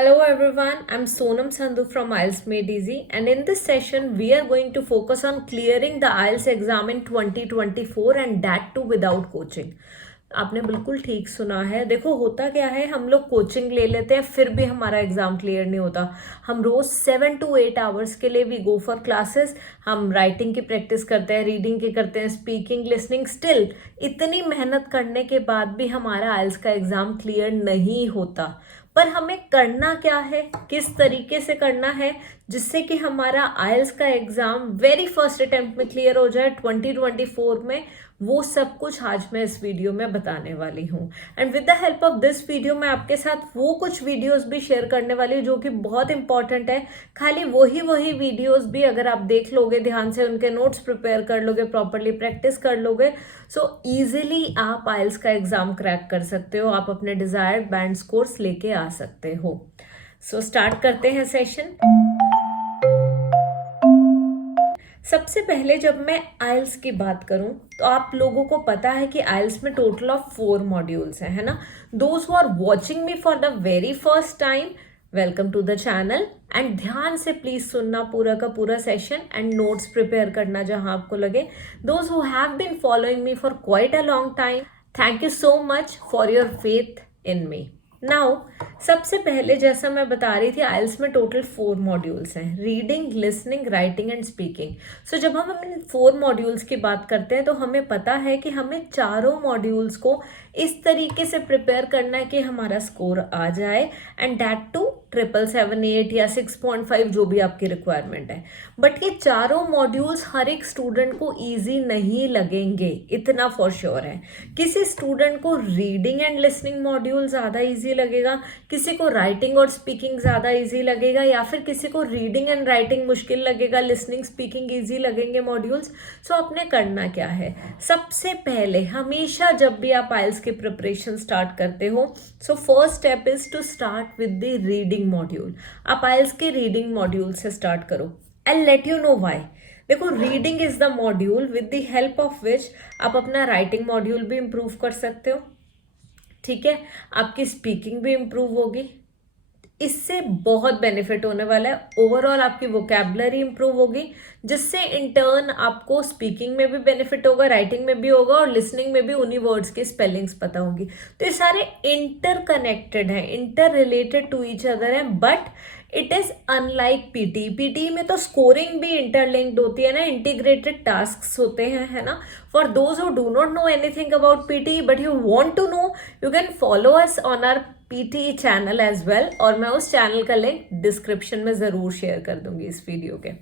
Hello everyone, I'm Sonam Sandhu from IELTS Made Easy, and in this session we are going to focus on clearing the IELTS exam in 2024 and that too without coaching. आपने बिल्कुल ठीक सुना है। देखो होता क्या है, हम लोग कोचिंग ले लेते हैं फिर भी हमारा एग्जाम क्लियर नहीं होता। हम रोज 7 to 8 आवर्स के लिए वी गो फॉर क्लासेस, हम राइटिंग की प्रैक्टिस करते हैं, रीडिंग की करते हैं, स्पीकिंग, लिसनिंग, स्टिल इतनी मेहनत करने के बाद भी हमारा आइल्स का एग्जाम क्लियर नहीं होता। पर हमें करना क्या है, किस तरीके से करना है जिससे कि हमारा आइल्स का एग्जाम वेरी फर्स्ट अटेम्प्ट में क्लियर हो जाए 2024 में, वो सब कुछ आज मैं इस वीडियो में बताने वाली हूँ। And with the help of this video मैं आपके साथ वो कुछ वीडियोस भी शेयर करने वाली हूँ जो कि बहुत इंपॉर्टेंट है। खाली वही वीडियोस भी अगर आप देख लोगे ध्यान से, उनके नोट्स प्रिपेयर कर लोगे, प्रॉपरली प्रैक्टिस कर लोगे, सो इजीली आप आइल्स का एग्जाम क्रैक कर सकते हो, आप अपने डिजायर्ड बैंड स्कोर्स लेके आ सकते हो। सो स्टार्ट करते हैं सेशन। सबसे पहले जब मैं आइल्स की बात करूं तो आप लोगों को पता है कि आइल्स में टोटल ऑफ 4 मॉड्यूल्स हैं, है ना। Those who are watching me for the very first time, welcome to the channel. And ध्यान से प्लीज सुनना पूरा का पूरा सेशन एंड नोट्स प्रिपेयर करना जहां आपको लगे। Those who have been following me for quite a long time, thank you so much for your faith in me. Now सबसे पहले जैसा मैं बता रही थी, आइल्स में टोटल 4 मॉड्यूल्स हैं, reading, listening, writing and speaking. So जब हम इन 4 मॉड्यूल्स की बात करते हैं तो हमें पता है कि हमें चारों मॉड्यूल्स को इस तरीके से प्रिपेयर करना है कि हमारा स्कोर आ जाए, एंड दैट टू 777, 8 या 6.5 जो भी आपकी रिक्वायरमेंट है। बट ये चारों मॉड्यूल्स हर एक स्टूडेंट को ईजी नहीं लगेंगे, इतना फॉर श्योर है। किसी स्टूडेंट को रीडिंग एंड लिसनिंग मॉड्यूल ज़्यादा ईजी लगेगा, किसी को राइटिंग और स्पीकिंग ज़्यादा ईजी लगेगा, या फिर किसी को रीडिंग एंड राइटिंग मुश्किल लगेगा, लिसनिंग स्पीकिंग ईजी लगेंगे मॉड्यूल्स। सो आपने करना क्या है, सबसे पहले हमेशा जब भी आप आइल्स की प्रिपरेशन स्टार्ट करते हो, so first step is to start with the reading module. आप आइल्स के रीडिंग मॉड्यूल से स्टार्ट करो। I let you know why. देखो, reading is the module with the help of which आप अपना राइटिंग मॉड्यूल भी इम्प्रूव कर सकते हो, ठीक है, आपकी स्पीकिंग भी इम्प्रूव होगी, इससे बहुत बेनिफिट होने वाला है। ओवरऑल आपकी वोकैबुलरी इंप्रूव होगी, जिससे इन टर्न आपको स्पीकिंग में भी बेनिफिट होगा, राइटिंग में भी होगा, और लिसनिंग में भी उन्हीं वर्ड्स की स्पेलिंग्स पता होगी। तो ये सारे इंटरकनेक्टेड हैं, inter related to each other हैं, but it is unlike PT. PT में तो स्कोरिंग भी इंटरलिंक्ड होती है ना, इंटीग्रेटेड टास्क्स होते हैं, है ना। For those who do not know anything about PT but you want to know, you can follow us on our PT channel as well, और मैं उस चैनल का लिंक डिस्क्रिप्शन में ज़रूर शेयर कर दूंगी इस वीडियो के।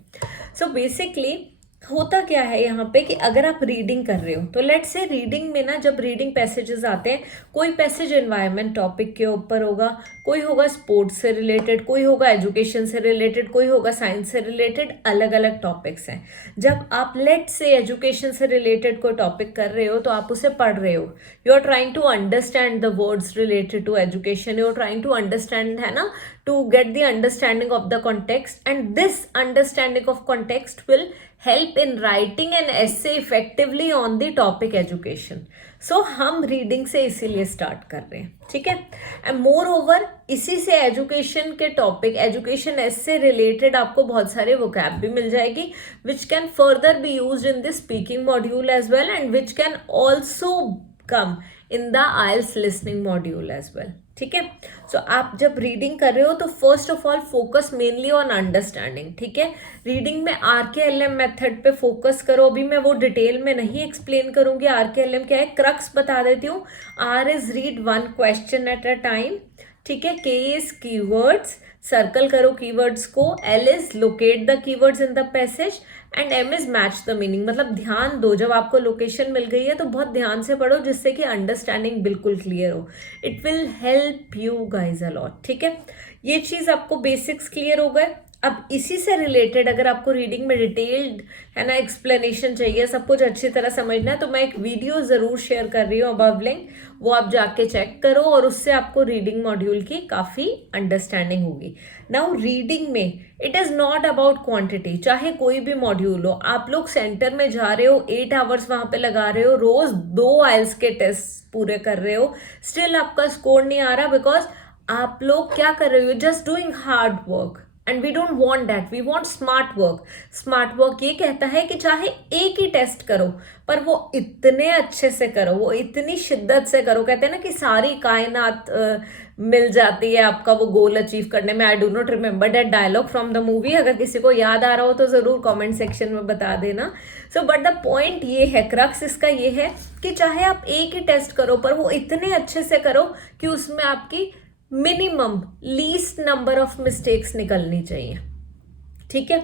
सो बेसिकली होता क्या है यहाँ पे कि अगर आप रीडिंग कर रहे हो तो लेट्स से रीडिंग में ना, जब रीडिंग पैसेजेस आते हैं, कोई पैसेज एनवायरनमेंट टॉपिक के ऊपर होगा, कोई होगा स्पोर्ट्स से रिलेटेड, कोई होगा एजुकेशन से रिलेटेड, कोई होगा साइंस से रिलेटेड, अलग अलग टॉपिक्स हैं। जब आप लेट्स से एजुकेशन से रिलेटेड कोई टॉपिक कर रहे हो तो आप उसे पढ़ रहे हो, you are trying to understand the words related to education, you are trying to understand, है ना, to get the understanding of the context, and this understanding of context will help in writing an essay effectively on the topic education. So हम reading से इसीलिए start कर रहे हैं, ठीक है। एंड मोर ओवर इसी से एजुकेशन के टॉपिक, एजुकेशन एसे रिलेटेड आपको बहुत सारे वोकैब भी मिल जाएगी, which can further be used in this speaking module as well, and which can also come in the IELTS listening module as well, ठीक है। सो आप जब रीडिंग कर रहे हो तो first of all focus mainly on understanding, ठीक है। रीडिंग में RKLM मेथड पे फोकस करो। अभी मैं वो डिटेल में नहीं एक्सप्लेन करूंगी RKLM क्या है, क्रक्स बता देती हूँ। R is read 1 question at a time, ठीक है। K इज कीवर्ड्स, सर्कल करो कीवर्ड्स को। L is locate the keywords in the passage, and M is match the meaning. मतलब ध्यान दो, जब आपको लोकेशन मिल गई है तो बहुत ध्यान से पढ़ो, जिससे कि अंडरस्टैंडिंग बिल्कुल क्लियर हो। It will help you guys a lot, ठीक है। ये चीज आपको बेसिक्स क्लियर हो गए। अब इसी से रिलेटेड अगर आपको रीडिंग में डिटेल्ड, है ना, एक्सप्लेनेशन चाहिए, सब कुछ अच्छी तरह समझना है, तो मैं एक वीडियो जरूर शेयर कर रही हूँ अबव लिंक, वो आप जाके चेक करो, और उससे आपको रीडिंग मॉड्यूल की काफ़ी अंडरस्टैंडिंग होगी। नाउ रीडिंग में it is not about quantity, चाहे कोई भी मॉड्यूल हो। आप लोग सेंटर में जा रहे हो, 8 आवर्स वहाँ पे लगा रहे हो, रोज 2 आइल्स के टेस्ट पूरे कर रहे हो, स्टिल आपका स्कोर नहीं आ रहा, बिकॉज आप लोग क्या कर रहे हो, just doing hard work and we don't want that, we want smart work. Smart work ये कहता है कि चाहे एक ही टेस्ट करो पर वो इतने अच्छे से करो, वो इतनी शिद्दत से करो, कहते हैं ना कि सारी कायनात मिल जाती है आपका वो गोल अचीव करने में। I do not remember that dialogue from the movie, अगर किसी को याद आ रहा हो तो जरूर कमेंट सेक्शन में बता देना। सो बट द पॉइंट ये है, क्रक्स इसका ये है कि चाहे आप एक ही टेस्ट करो पर वो इतने अच्छे से करो कि उसमें आपकी minimum least number of mistakes निकलनी चाहिए। ठीक है,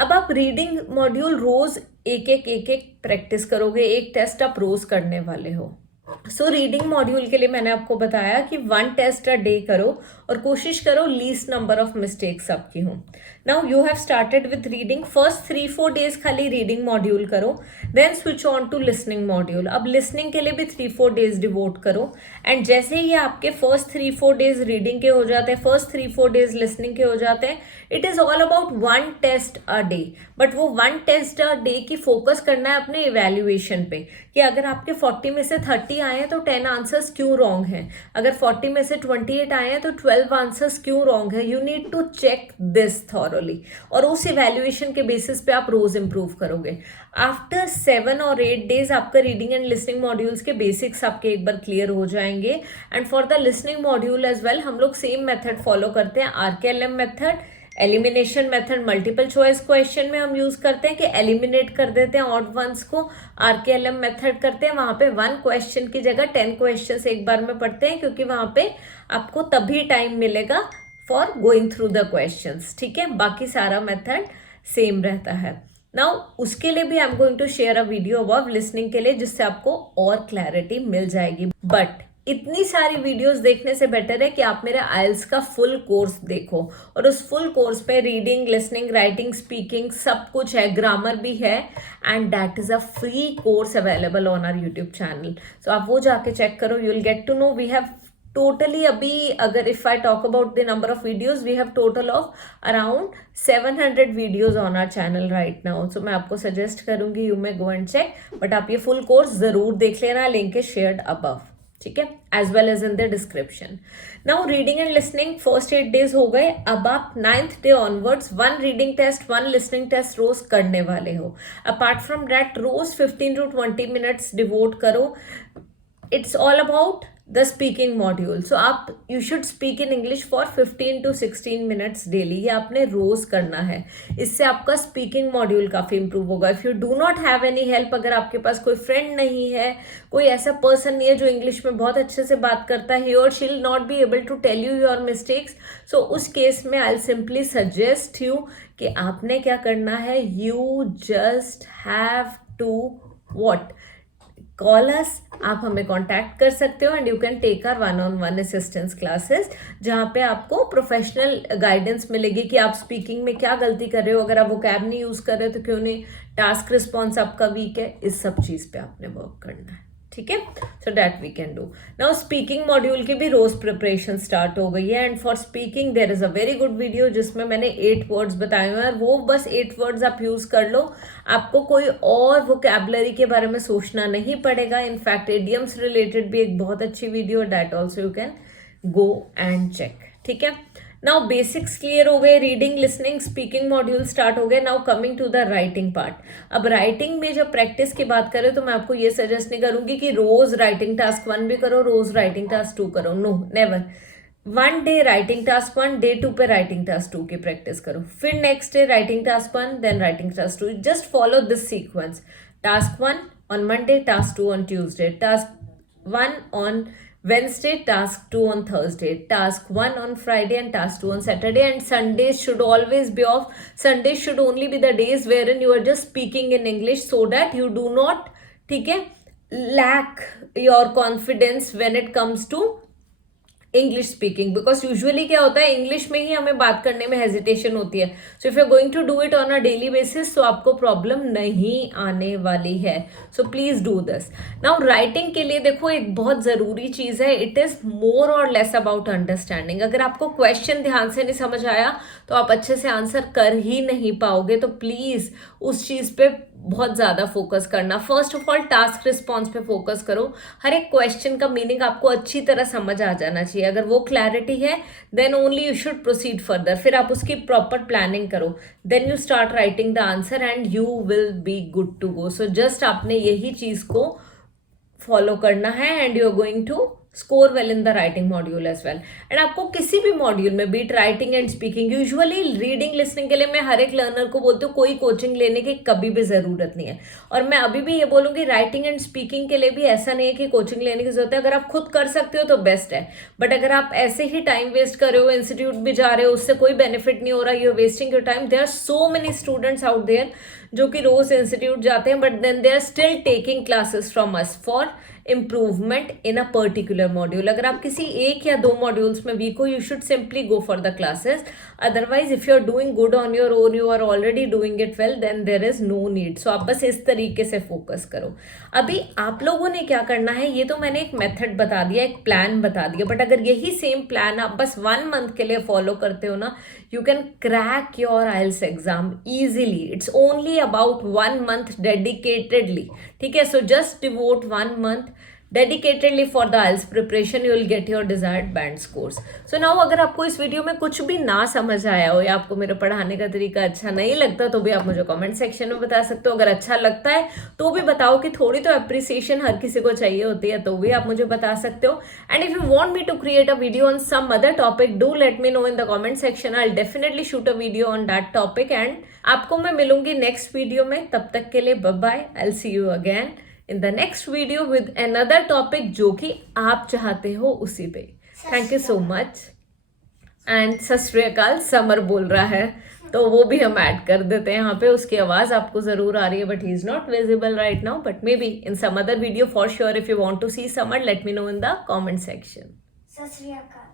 अब आप रीडिंग मॉड्यूल रोज एक एक प्रैक्टिस करोगे, एक टेस्ट आप रोज करने वाले हो। सो रीडिंग मॉड्यूल के लिए मैंने आपको बताया कि 1 टेस्ट अ डे करो और कोशिश करो लीस्ट नंबर ऑफ मिस्टेक्स आपकी हो। Now you have started with reading, first 3-4 days खाली रीडिंग मॉड्यूल करो, then switch on to listening module. अब लिसनिंग के लिए भी 3-4 डेज डिवोट करो एंड जैसे ही आपके फर्स्ट 3-4 डेज रीडिंग के हो जाते हैं, फर्स्ट 3-4 डेज लिसनिंग के हो जाते हैं, it is all about 1 test a day. But वो 1 टेस्ट अ डे की फोकस करना है अपने इवेल्युएशन पे कि अगर आपके 40 में से 30 आए हैं तो 10 आंसर्स क्यों रॉन्ग हैं, अगर 40 में से 28 आए हैं तो 12 आंसर्स क्यों रॉन्ग है। You need to check this thoroughly और उस इवेल्युएशन के बेसिस पे आप रोज इंप्रूव करोगे। आफ्टर 7 और 8 डेज आपका रीडिंग एंड लिसनिंग मॉड्यूल्स के बेसिक्स आपके एक बार क्लियर हो जाएंगे। And for the listening module as well हम लोग सेम मेथड फॉलो करते हैं, RKLM method, elimination method multiple choice question में हम यूज करते हैं कि एलिमिनेट कर देते हैं ऑड वंस को। RKLM मेथड करते हैं, वहां पे 1 क्वेश्चन की जगह 10 क्वेश्चन एक बार में पढ़ते हैं क्योंकि वहां पे आपको तभी टाइम मिलेगा for going through the questions. ठीक है, बाकी सारा मेथड सेम रहता है। नाउ उसके लिए भी I am going to share a video about listening के लिए जिससे आपको और क्लैरिटी मिल जाएगी। बट इतनी सारी वीडियोस देखने से बेटर है कि आप मेरे आइल्स का फुल कोर्स देखो और उस फुल कोर्स पे रीडिंग, लिसनिंग, राइटिंग, स्पीकिंग सब कुछ है, ग्रामर भी है and that is a free course available on our YouTube channel. So आप वो जाके चेक करो, you will get to know we have totally अभी अगर if I talk about the number of videos we have total of around 700 videos on our channel right now. So मैं आपको suggest करूंगी you may go and check, but आप ये full course जरूर देख लेना, लिंक इज शेयर्ड अबव। ठीक है, as well as in the description. Now reading and listening first 8 days हो गए, अब आप 9th day onwards 1 reading test 1 listening test रोज करने वाले हो। अपार्ट फ्रॉम दैट रोज 15 to 20 मिनट्स डिवोट करो। It's all about the speaking module. So आप you should speak in English for 15 to 16 minutes daily, ये आपने रोज करना है। इससे आपका स्पीकिंग मॉड्यूल काफी इंप्रूव होगा। If you do not have any help, अगर आपके पास कोई फ्रेंड नहीं है, कोई ऐसा पर्सन नहीं है जो इंग्लिश में बहुत अच्छे से बात करता है और she will not be able to tell you your mistakes, so उस केस में आई सिंपली सजेस्ट यू कि आपने क्या करना है, you just have to what, call us. आप हमें कांटेक्ट कर सकते हो and you can take our 1-on-1 assistance classes जहाँ पे आपको प्रोफेशनल गाइडेंस मिलेगी कि आप स्पीकिंग में क्या गलती कर रहे हो, अगर आप वो कैब नहीं यूज कर रहे हो तो क्यों नहीं, टास्क रिस्पॉन्स आपका वीक है, इस सब चीज पे आपने वर्क करना है। ठीक है, so that we can do. Now speaking module की भी रोज प्रिपरेशन स्टार्ट हो गई है and for speaking there is a very good video जिसमें मैंने 8 वर्ड्स बताए हुए हैं और वो बस 8 वर्ड्स आप यूज कर लो, आपको कोई और वोकैबुलरी के बारे में सोचना नहीं पड़ेगा। इनफैक्ट इडियम्स रिलेटेड भी एक बहुत अच्छी video, that also you can go and check. ठीक है, नाउ बेसिक्स क्लियर हो गए, reading, listening, speaking module start हो गए। Now coming to the writing part. अब राइटिंग में जब प्रैक्टिस की बात करें तो मैं आपको ये सजेस्ट नहीं करूंगी कि रोज राइटिंग टास्क 1 भी करो, रोज राइटिंग टास्क 2 करो, no never. 1 day writing task 1, day 2 पे राइटिंग टास्क 2 की प्रैक्टिस करो, फिर next day writing task 1, then writing task 2। Just follow this sequence, task 1 on Monday, task 2 on Tuesday, task 1 on Wednesday, task 2 on Thursday, task 1 on Friday and task 2 on Saturday, and Sundays should always be off. Sundays should only be the days wherein you are just speaking in English so that you do not, ठीक है, lack your confidence when it comes to English speaking, because usually क्या होता है English में ही हमें बात करने में हेजिटेशन होती है। So if you are going to do it on a daily basis तो आपको प्रॉब्लम नहीं आने वाली है। So please do this. Now writing के लिए देखो एक बहुत जरूरी चीज है, इट इज मोर और लेस अबाउट अंडरस्टैंडिंग। अगर आपको क्वेश्चन ध्यान से नहीं समझ आया तो आप अच्छे से आंसर कर ही नहीं पाओगे, तो प्लीज उस चीज पे बहुत ज्यादा फोकस करना। First of all task response पे फोकस करो, हर एक क्वेश्चन का मीनिंग आपको अच्छी तरह समझ आ जाना चाहिए। चाहिए, अगर वो क्लैरिटी है then only you should proceed further, फिर आप उसकी प्रॉपर प्लानिंग करो, then you start writing the answer and you will be good to go. So just आपने यही चीज को फॉलो करना है and you are going to score well in the writing module as well. And आपको किसी भी मॉड्यूल में beat writing and speaking, usually reading listening के लिए मैं हर एक लर्नर को बोलती हूँ कोई कोचिंग लेने की कभी भी जरूरत नहीं है. और मैं अभी भी ये बोलूंगी राइटिंग एंड स्पीकिंग के लिए भी ऐसा नहीं है कि कोचिंग लेने की जरूरत है. अगर आप खुद कर सकते हो तो बेस्ट है, बट अगर आप ऐसे ही टाइम वेस्ट कर रहे हो, इंस्टीट्यूट भी जा रहे हो, उससे कोई बेनिफिट नहीं हो रहा, you are wasting your time. There are so many students out there जो कि रोज इंस्टीट्यूट जाते हैं, but then they are still taking classes from us for improvement in a particular module. अगर आप किसी एक या दो मॉड्यूल्स में वीक हो, you should simply go for the classes. Otherwise if you are doing good on your own, you are already doing it well, then there is no need. So आप बस इस तरीके से फोकस करो. अभी आप लोगों ने क्या करना है, ये तो मैंने एक मेथड बता दिया, एक प्लान बता दिया, बट अगर यही सेम प्लान आप बस 1 मंथ के लिए फॉलो करते हो ना, you can crack your IELTS exam easily. It's only about 1 month dedicatedly. ठीक है, so just devote 1 month dedicatedly for the IELTS preparation. You will get your desired band scores. So now अगर आपको इस video में कुछ भी ना समझ आया हो या आपको मेरे पढ़ाने का तरीका अच्छा नहीं लगता तो भी आप मुझे कमेंट सेक्शन में बता सकते हो. अगर अच्छा लगता है तो भी बताओ कि थोड़ी तो अप्रिसिएशन हर किसी को चाहिए होती है, तो भी आप मुझे बता सकते हो. And if you want me to create a video on some other topic, do let me know in the comment section. I will definitely shoot a video on that topic. And आपको मैं मिलूंगी next video में. तब तक के लिए bye bye. I will see you again in the next video with another topic जो कि आप चाहते हो उसी पे. Thank you so much. And सत श्री अकाल, समर बोल रहा है तो वो भी हम ऐड कर देते हैं यहाँ पे. उसकी आवाज आपको जरूर आ रही है but he is not visible right now, but may be in some other video for sure. If you want to see Samar, let me know in the comment section. सत श्री अकाल.